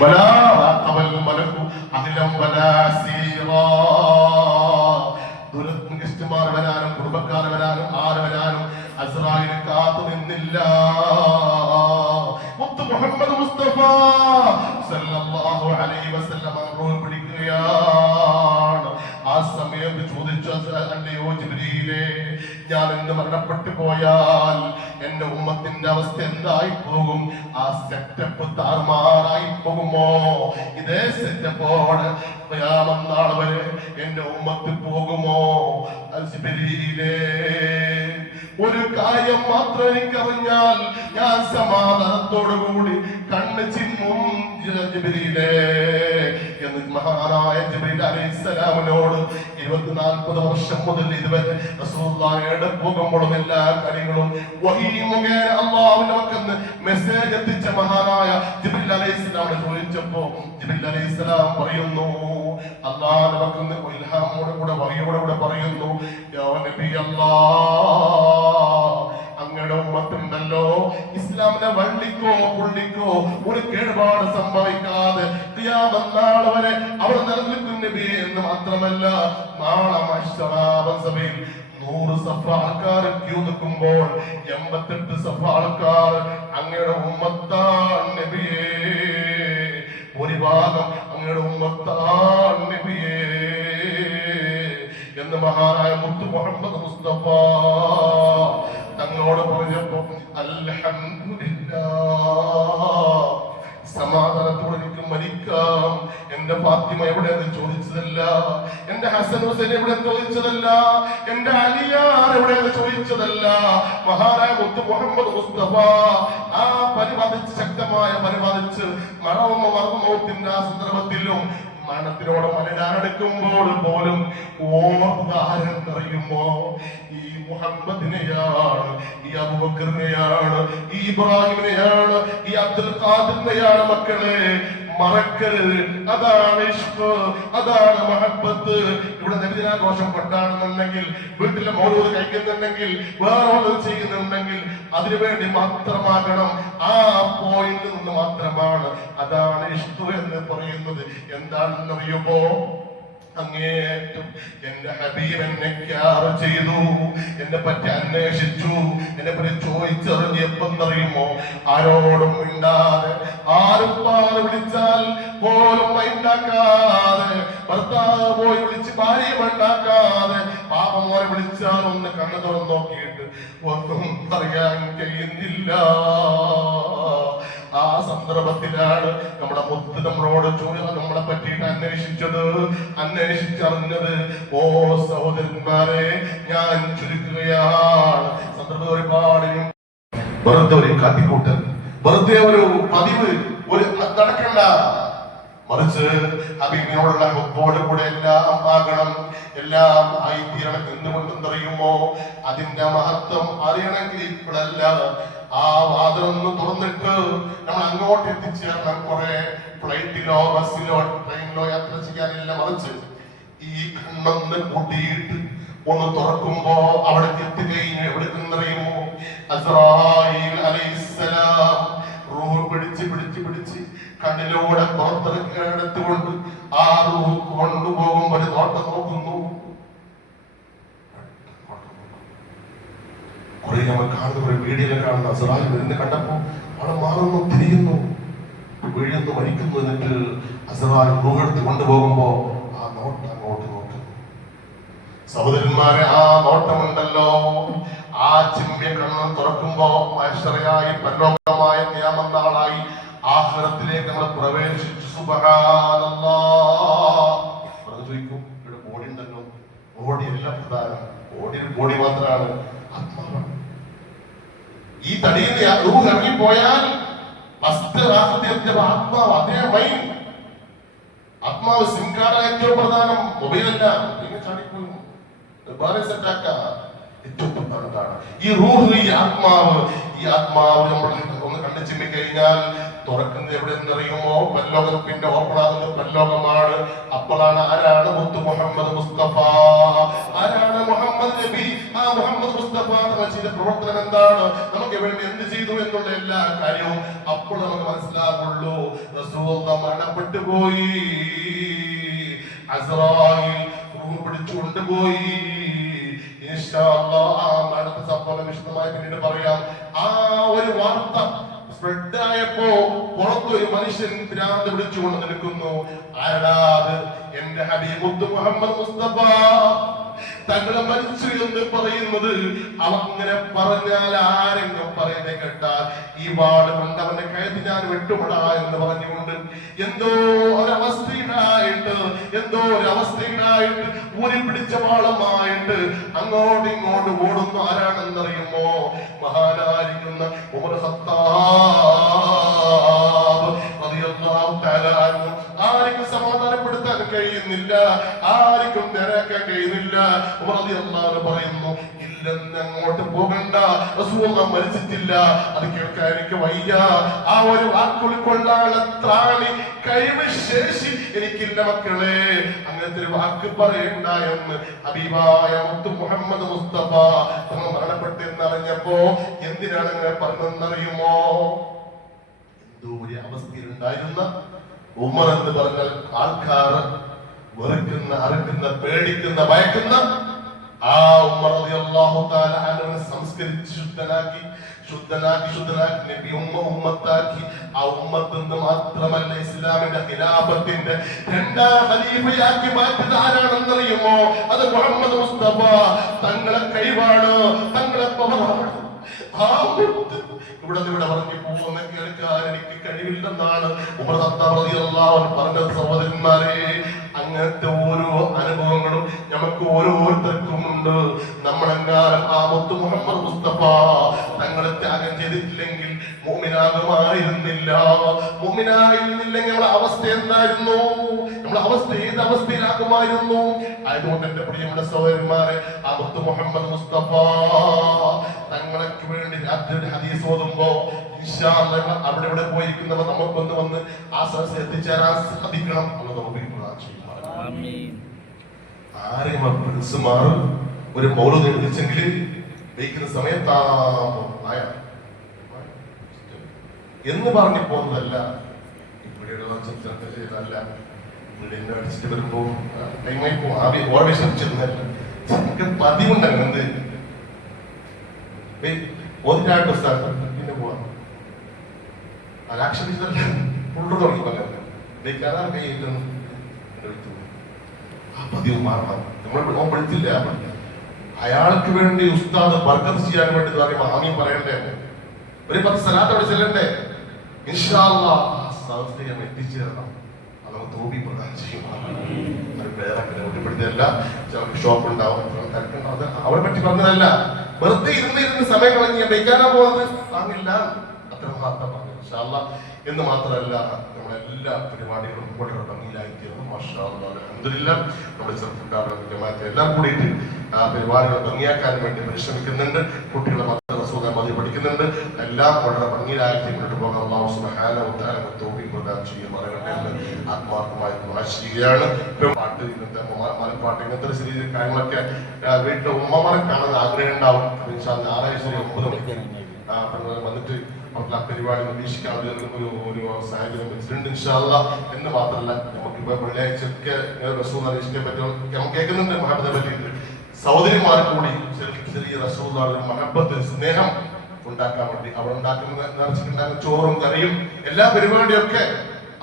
ولا راقب الملك أهلا ولا سيرا. ദുരന്ത ഗസ്റ്റുമാർ വരാനും കുടുംബക്കാർ വരാനും ആര് വരാനും അസ്രായേൽ കാത്തു നിന്നില്ല. മുത്ത് മുഹമ്മദ് മുസ്തഫ സല്ലല്ലാഹു അലൈഹി വസല്ലം റൂഹ് പിടിക്കുകയാണ്. ആ സമയം ചോദിച്ചു, അല്ലയോ ജിബ്രീലേ, ഞാൻ ഇന്ന് മരണപ്പെട്ടു പോയാൽ എന്റെ ഉമ്മത്തിന്റെ അവസ്ഥ എന്തായി പോകും? ആ സെറ്റപ്പ് താറുമാറായി പോകുമോ? ഇതേ സെറ്റപ്പോട് ഖിയാമത്ത് വരെ എന്റെ ഉമ്മത്ത് പോകുമോ? ജിബ്രീലേ, ഒരു കാര്യം മാത്രം എനിക്കറിഞ്ഞാൽ ഞാൻ സമാധാനത്തോടുകൂടി കണ്ണ് ചിമ്മും ജിബ്രീലേ എന്ന് മഹാനായ ജിബ്രീൽ അലൈഹിസ്സലാമിനോട് 20-40 വർഷം മുതൽ ഇതുവരെ റസൂലുള്ളാഹിയുടെ പോകുമ്പോഴും എല്ലാ കാര്യങ്ങളും വഹീ മുഖേന അല്ലാഹു നമുക്കെന്ന് മെസ്സേജ് എത്തിച്ച മഹാനായ ജിബ്രീൽ അലൈഹിസ്സലാമിനെ ചോദിച്ചപ്പോ ജിബ്രീൽ അലൈഹിസ്സലാം പറയുന്നു, അല്ലാഹു നമുക്കെന്ന് ഇൽഹാമോടെ കൂടെ വഹിയോടെ കൂടെ പറയുന്നു, യാ നബി അല്ലാഹ്, അങ്ങയുടെ ഉമ്മത്തുണ്ടല്ലോ, ഇസ്ലാമിനെ വള്ളിക്കോ പുള്ളിക്കോ ഒരു കേടുപാട് സംഭവിക്കാതെ ഖിയാമത്ത് നാൾ വരെ അവർ നിലനിൽക്കും നബിയെ എന്ന് മാത്രമല്ല, നാളെ മഹ്ശർ സഭയിൽ 100 സഫ ആൾക്കാർ ക്യൂ നിൽക്കുമ്പോൾ 88 സഫ ആൾക്കാർ അങ്ങയുടെ ഉമ്മത്താണ് നബിയേ, ഭൂരിഭാഗം അങ്ങയുടെ ഉമ്മത്താണ് നബിയേ എന്ന് മഹാനായ മുത്ത് മുഹമ്മദ് മുസ്തഫ തങ്ങളോട് പറഞ്ഞപ്പോ അൽഹംദുലില്ലാഹ്, സമാധാനത്തോടെ എനിക്ക് മരിക്കാം. എന്റെ ഫാത്തിമ എവിടെയെന്ന് ചോദിച്ചതല്ല, എന്റെ ഹസൻ ഹുസൈൻ എവിടെയെന്ന് ചോദിച്ചതല്ല, എന്റെ അലിയാർ എവിടെയെന്ന് ചോദിച്ചതല്ല. മഹാനായ മുത്ത് മുഹമ്മദ് മുസ്തഫ ആ പരിപാലിച്ച് ശക്തമായ പരിപാലിച്ച് മറവുമൗത്തിന്റെ ആ സന്ദർഭത്തിലും മരണത്തിനോട് മലരാനെടുക്കുമ്പോൾ പോലും ഓർദാരം അറിയുമോ? ഈ മുഹമ്മദിനെയാണ്, ഈ അബൂബക്കറിനെയാണ്, ഈ ഇബ്രാഹിമിനെയാണ്, ഈ അബ്ദുൽ ഖാദിറിനെയാണ് മക്കളെ, മറക്കരുത്. അതാണ് ഇഷ്ക്, അതാണ് മഹബത്ത്. ഇവിടെ നബിദിനാഘോഷം കൊണ്ടാടുന്നുണ്ടെങ്കിൽ, വീട്ടിലെ മൗലൂദ് കഴിക്കുന്നുണ്ടെങ്കിൽ, വേറെ ചെയ്യുന്നുണ്ടെങ്കിൽ അതിനുവേണ്ടി മാത്രമാകണം, ആ പോയിന്റിൽ നിന്ന് മാത്രമാണ്. അതാണ് ഇഷ്ക് എന്ന് പറയുന്നത്. എന്താണെന്നറിയുമോ? അങ്ങേറ്റം എന്റെ ഹബീബ് എന്നെ ക്യാർ ചെയ്തു, എന്നെ പറ്റി അന്വേഷിച്ചു, എന്നെ പറ്റി ചോദിച്ചറിഞ്ഞെന്നറിയുമോ? ആരോടും മിണ്ടാതെ, ആരും പാല് വിളിച്ചാൽ പോലും ഉണ്ടാക്കാതെ, ഭർത്താവ് പോയി വിളിച്ച് ഭാര്യ ഉണ്ടാക്കാതെ, പാപമോനെ വിളിച്ചാൽ ഒന്ന് കണ്ണു തുറന്നു നോക്കിയിട്ട് ഒന്നും പറയാൻ കഴിയുന്നില്ല. ആ സന്ദർഭത്തിലാണ് നമ്മുടെ മുത്ത് നമ്മളോട് നമ്മളെ പറ്റിയിട്ട് അന്വേഷിച്ചറിഞ്ഞത്. ഓ സഹോദരന്മാരെ, ഞാൻ ചുരുക്കുകയാണ്. സന്ദർഭം ഒരുപാട്. വെറുതെ ഒരു കാട്ടിക്കൂട്ടൽ, വെറുതെ ഒരു പതിവ് ഒരു നടക്കണ്ട, മറിച്ച് ഹബീബിനോടുള്ള ഹുബ്ബോട് കൂടെ എല്ലാം ആകണം, എല്ലാം ആയിത്തീരണം. എന്തുകൊണ്ടെന്നറിയുമോ? അതിന്റെ മഹത്വം അറിയണമെങ്കിൽ ഇപ്പോഴല്ല, ആ വാതിലൊന്ന് തുറന്നിട്ട് നമ്മൾ അങ്ങോട്ട് എത്തിച്ചേരണം. കുറെ ഫ്ലൈറ്റിലോ ബസ്സിലോ ട്രെയിനിലോ യാത്ര ചെയ്യാനില്ല, മറിച്ച് ഈ കണ്ണൊന്ന് കൂട്ടിയിട്ട് ഒന്ന് തുറക്കുമ്പോ അവിടെ എത്തുകയും എവിടെ നിന്നറിയുമോ? അസ്രായീൽ അലൈഹിസ്സലാം റൂഹ് പിടിച്ച് കണ്ണിലൂടെ പുറത്തിറക്കിയെടുത്തുകൊണ്ട് ആ റൂഹ് കൊണ്ടുപോകുമ്പോൾ ഒരു നോട്ടം നോക്കുന്നു. കുറെ നമ്മൾ കാണുന്ന ഒരു വീഡിയോയിൽ കാണുന്ന അസ്രായീൽ വരുന്ന കണ്ടപ്പോ അവിടെ മാറുന്നു, തിരിയുന്നു, വീഴുന്നു, മരിക്കുന്നു. എന്നിട്ട് അസ്രായീൽ റൂഹ് എടുത്ത് കൊണ്ടുപോകുമ്പോ ആ നോട്ടം അങ്ങോട്ട് നോക്കുന്നു. സഹോദരന്മാരെ, ആ നോട്ടമുണ്ടല്ലോ, ആ ചിമ്മിയ കണ്ണ് തുറക്കുമ്പോ മഹ്ശറായി പരലോകമായ ഖിയാമത്ത് നാളായി ആഖിറത്തിലേക്ക് നമ്മൾ പ്രവേശിച്ചു. സുബ്ഹാനല്ലാഹ്. ചോദിക്കും, ഇവിടെ ബോഡി ഉണ്ടല്ലോ. ബോഡി അല്ല പ്രധാനം, ബോഡി മാത്രമാണ്, ആത്മാവാണ്. ഈ തടിയിൽ റൂഹ് ഇറങ്ങിപ്പോയാൽ ആത്മാവ്, അതേ മൈൻ ആത്മാവ്. സിം കാർഡ് ഏറ്റവും പ്രധാനം, മൊബൈലല്ല. പിന്നെ ചാടിപ്പോയി സെറ്റാക്ക ഏറ്റവും പ്രധാനമാണ് ഈ റൂഹ്, ഈ ആത്മാവ് നമ്മൾ ഒന്ന് കണ്ടു ചിമ്മിക്കഴിഞ്ഞാൽ തുറക്കുന്നത് എവിടെ നിന്നറിയുമോ? പല്ലോകത്തിന്റെ ഓപ്പണാകുന്ന പല്ലോകമാണ്. അപ്പോഴാണ് ആരാണ് മുത്ത് മുഹമ്മദ് മുസ്തഫ, ആരാണ് മുഹമ്മദ് നബി. ആ മുഹമ്മദ് മുസ്തഫ ചെയ്ത പ്രവർത്തനം എന്താണ്, നമുക്ക് വേണ്ടി എന്ത് ചെയ്തു എന്നുള്ള എല്ലാ കാര്യവും അപ്പോൾ നമുക്ക് മനസ്സിലാകുള്ളൂ. റസൂലുള്ളാഹി മരണപ്പെട്ടുപോയി. അസ്രായീൽ റൂഹ് പിടിച്ചുകൊണ്ടുപോയി. ഇൻഷാ അല്ലാഹ് അടുത്ത സംഭവം വിശദമായി പിന്നീട് പറയാം. ആ ഒരു വാർത്ത സ്പ്രെഡ് ആയപ്പോ പുറത്തൊരു മനുഷ്യൻ ഭ്രാന്ത് പിടിച്ചുകൊണ്ട് നിൽക്കുന്നു. ആരടാ അത്? എന്റെ ഹബീബ് മുഹമ്മദ് മുസ്തഫ തങ്ങളെ മരിച്ചു എന്ന് പറയുന്നത്. അവങ്ങനെ പറഞ്ഞാൽ ആരെങ്കിലും പറയുന്നത് കേട്ടാൽ ഈ വാട് കൊണ്ട് അവന്റെ കഴുത്ത് ഞാൻ വെട്ടുപെടാ എന്ന് പറഞ്ഞുകൊണ്ട് എന്തോ ഒരവസ്ഥയിലായിട്ട് ഊരി പിടിച്ച വാളുമായിട്ട് അങ്ങോട്ടും ഇങ്ങോട്ടും ഓടുന്നു. ആരാണെന്നറിയുമോ? മഹാനായിരിക്കുന്ന ഉമർ ഖത്താബ് റളിയല്ലാഹു തആല അൻഹു. ആർക്കും സമാധാനപ്പെടുത്താൻ കഴിയുന്നില്ല, ആർക്കും നേരാക്കാൻ കഴിയുന്നില്ല. ഉമർ റളിയല്ലാഹു അൻഹു പറയുന്നു, ഇല്ലെന്ന് അങ്ങോട്ട് പോകണ്ട, റസൂലുള്ളാഹി മരിച്ചിട്ടില്ല, അത് കേൾക്കാൻ എനിക്ക് വയ്യ. ആ ഒരു വാക്കുൾക്കൊള്ളാനുള്ള ത്രാണി, കഴിവ്, ശേഷി എനിക്കില്ല മക്കളെ. അങ്ങനത്തെ ഒരു വാക്ക് പറയണ്ട എന്ന് ഹബീബായ മുത്ത് മുഹമ്മദ് മുസ്തഫ തങ്ങൾ മരണപ്പെട്ടെന്നറിഞ്ഞപ്പോ എന്തിനാണ് അങ്ങനെ പറഞ്ഞെന്നറിയുമോ? എന്തോ ഒരു അവസ്ഥയിലുണ്ടായിരുന്ന ഉമർ എന്ന് പറഞ്ഞാൽ ആൾക്കാർ വെറുക്കുന്ന, അറുക്കുന്ന, പേടിക്കുന്ന, ഭയക്കുന്ന ആ ഉമർ റളിയല്ലാഹു തആല അൻഹുവിനെ സംസ്കരിച്ച് ശുദ്ധനാക്കി നബി ഉമ്മത്താക്കി. ആ ഉമ്മത്ത് മാത്രമല്ല ഇസ്ലാമിന്റെ ഖിലാഫത്തിന്റെ രണ്ടാം ഖലീഫയാക്കി മാറ്റിയത് ആരാണെന്നറിയുമോ? അത് മുഹമ്മദ് മുസ്തഫ തങ്ങളെ കഴിവാണ്, തങ്ങളെ പവറാണ്. ആ ഇവിടെ പറഞ്ഞു പോകുന്ന കേൾക്കാൻ എനിക്ക് കഴിവില്ലെന്നാണ് ഉമർ ഖത്താബ് റളിയല്ലാഹു അൻഹു പറഞ്ഞത്. സഹോദരന്മാരെ, അങ്ങനത്തെ ഓരോ അനുഭവങ്ങളും നമുക്ക് ഓരോരുത്തർക്കും ഉണ്ട്. നമ്മളെങ്ങാനും ആ മുത്ത് മുഹമ്മദ് മുസ്തഫ തങ്ങളെ ത്യാഗം ചെയ്തിട്ടില്ലെങ്കിൽ മുഅ്മിനാകുമായിരുന്നില്ല. മുഅ്മിനായിരുന്നില്ലെങ്കിൽ നമ്മുടെ അവസ്ഥ എന്തായിരുന്നു? നമ്മുടെ അവസ്ഥ ഏത് അവസ്ഥയിലാകുമായിരുന്നു? അതുകൊണ്ട് എന്റെ പ്രിയമുള്ള സഹോദരന്മാരെ, ആ മുത്ത് മുഹമ്മദ് മുസ്തഫ തങ്ങൾക്ക് വേണ്ടി രാത്രിയുടെ ഹദീസ് ഓതുമ്പോ ഇൻഷാ അല്ലാഹ് അവിടെ ഇവിടെ പോയിരിക്കുന്നവർ നമുക്കൊന്ന് വന്ന് ആ സദസ്സിൽ എത്തിച്ചേരാൻ സാധിക്കണം എന്ന് നമുക്ക് ആരെയും പ്രിൻസുമാർ ഒരു മൗലൂദ് എഴുതിച്ചെങ്കിൽ വയ്ക്കുന്ന സമയത്തായ എന്ന് പറഞ്ഞു പോകുന്നതല്ല. ഇവിടെയുള്ള ചെയ്തല്ല, ഇവിടെ അടിച്ചിട്ട് വരുമ്പോ ടൈമായി പോകും. ആദ്യം ഓർമ്മ ശ്രമിച്ചിരുന്നല്ല, പതിവുണ്ടല്ലോ എന്ത് ഒന്നിനായിട്ട് സ്ഥലത്ത് പിന്നെ പോവാം. അനാക്ഷരിച്ചതല്ല ഫുള്ള് തുടങ്ങി പറയാൻ കൈ ആ പതിവ് മാറണം. നമ്മൾ പഠിച്ചില്ല. അയാൾക്ക് വേണ്ടി ഉസ്താദ് ബർക്കത്ത് ചെയ്യാൻ വേണ്ടി പറയുമ്പോൾ ആമീൻ പറയണ്ടേ? ഒരു 10 സലാത്ത് അവിടെ ചെല്ലണ്ടേ? ഇൻഷാ അല്ലാഹ് ആ സദസ്സിൽ എത്തിച്ചേരണം. അത് നമുക്ക് തോപി പ്രദാനം ചെയ്യും. ഒരു പേരൊക്കെ ഒറ്റപ്പെടുത്തിയല്ല. ചിലർക്ക് ഷോപ്പ് ഉണ്ടാവും, തിരക്കുണ്ടാവും. അത് അവരെ പറ്റി പറഞ്ഞതല്ല. വെറുതെ ഇരുന്ന് സമയം കളഞ്ഞ് വയ്ക്കാനാ പോകുന്നത് താങ്ങില്ല. അത്ര മാത്രം പറഞ്ഞു ഇൻഷാ അല്ലാഹ്. എന്ന് മാത്രമല്ല, നമ്മളെല്ലാ പരിപാടികളും വളരെ ഭംഗിയിലായിത്തീർന്നു. മാഷാ അല്ലാഹ്, അൽഹംദുലില്ലാഹ്. നമ്മുടെ ചെറുപ്പക്കാരുടെ ജമാഅത്ത് എല്ലാം കൂടിയിട്ട് പരിപാടികൾ ഭംഗിയാക്കാൻ വേണ്ടി പരിശ്രമിക്കുന്നുണ്ട്. കുട്ടികളെ മതി പഠിക്കുന്നുണ്ട്. എല്ലാം വളരെ ഭംഗിയിലായിട്ട് മുന്നോട്ട് പോകാൻ അല്ലാഹു സുബ്ഹാനഹു വ തആല തൗഫീഖ് പ്രദാനം ചെയ്യുമാറാകട്ടെ എന്ന് ആത്മാർത്ഥമായി ആശിക്കുകയാണ്. പാട്ട്, ഇങ്ങനത്തെ മലപ്പാട്ട്, ഇങ്ങനത്തെ ചെറിയ കാര്യങ്ങളൊക്കെ വീട്ടിലെ ഉമ്മമാരെ കാണാൻ ആഗ്രഹം ഉണ്ടാവും. ഞായറാഴ്ച 9 മണിക്ക് വന്നിട്ട് അവർക്ക് ആ പരിപാടി നിരീക്ഷിക്കാനുള്ള ഒരു സാഹചര്യം വെച്ചിട്ടുണ്ട് ഇൻഷാ അല്ലാഹ്. എന്ന് മാത്രമല്ല, നമുക്കിപ്പോ വെള്ളിയാഴ്ചയൊക്കെ റസൂലിനെ അന്വേഷിക്കാൻ പറ്റും. നമുക്ക് കേൾക്കുന്നുണ്ട് മഹബത്തെ പറ്റിയിട്ട്. സഹോദരിമാർക്ക് കൂടി ചെറിയ റസൂലുള്ളാഹിയുടെ മഹബത്ത്, സ്നേഹം ഉണ്ടാക്കാൻ വേണ്ടി അവർ നിറച്ചിട്ടുണ്ടാകുന്ന ചോറും കറിയും എല്ലാ പരിപാടിയൊക്കെ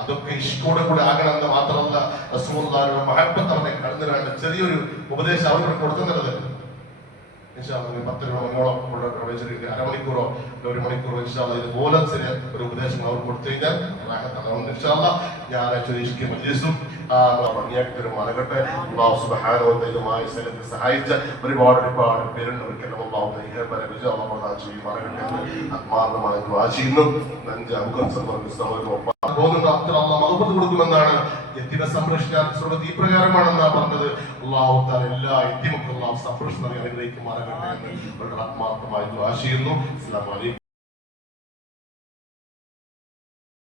അതൊക്കെ ഇഷ്ടോടെ കൂടെ ആകണമെന്ന് മാത്രമല്ല, റസൂലുള്ളാഹിയുടെ മഹബത്ത് അവരെ കടന്നിലാണ് ചെറിയൊരു ഉപദേശം അവരോട് കൊടുക്കുന്നത്. 10 മണിയോളം അരമണിക്കൂറോ 1 മണിക്കൂറോ ഇതുപോലെ ചെറിയ ഒരു ഉപദേശം അവർ കൊടുത്തു കഴിഞ്ഞാൽ ഞായറാഴ്ച മജ്ലിസും ഭംഗിയാക്കി തരുമാറാകട്ടെ. അല്ലാഹു സുബ്ഹാനഹു വ തആല സഹായിച്ച ഒരുപാട് പേരുണ്ട്. ഒരിക്കലും അല്ലാഹു വിജയം പ്രദാനം ചെയ്യുമാറാകട്ടെ എന്ന് ആത്മാർത്ഥമായി ദുആ ചെയ്യുന്നു. കൊടുക്കുമെന്നാണ് യത്തീമിനെ സംരക്ഷിക്കാൻ സ്വർഗ്ഗത്തിൽ ഇപ്രകാരമാണെന്നാണ് പറഞ്ഞത്. അല്ലാഹു തആല എല്ലാ യത്തീമുക്കും അല്ലാഹു സംരക്ഷണം അനുഗ്രഹിക്കുമാറാകട്ടെ എന്ന് വളരെ ആത്മാർത്ഥമായി ദുആ ചെയ്യുന്നു. അസ്സലാമു അലൈക്കും.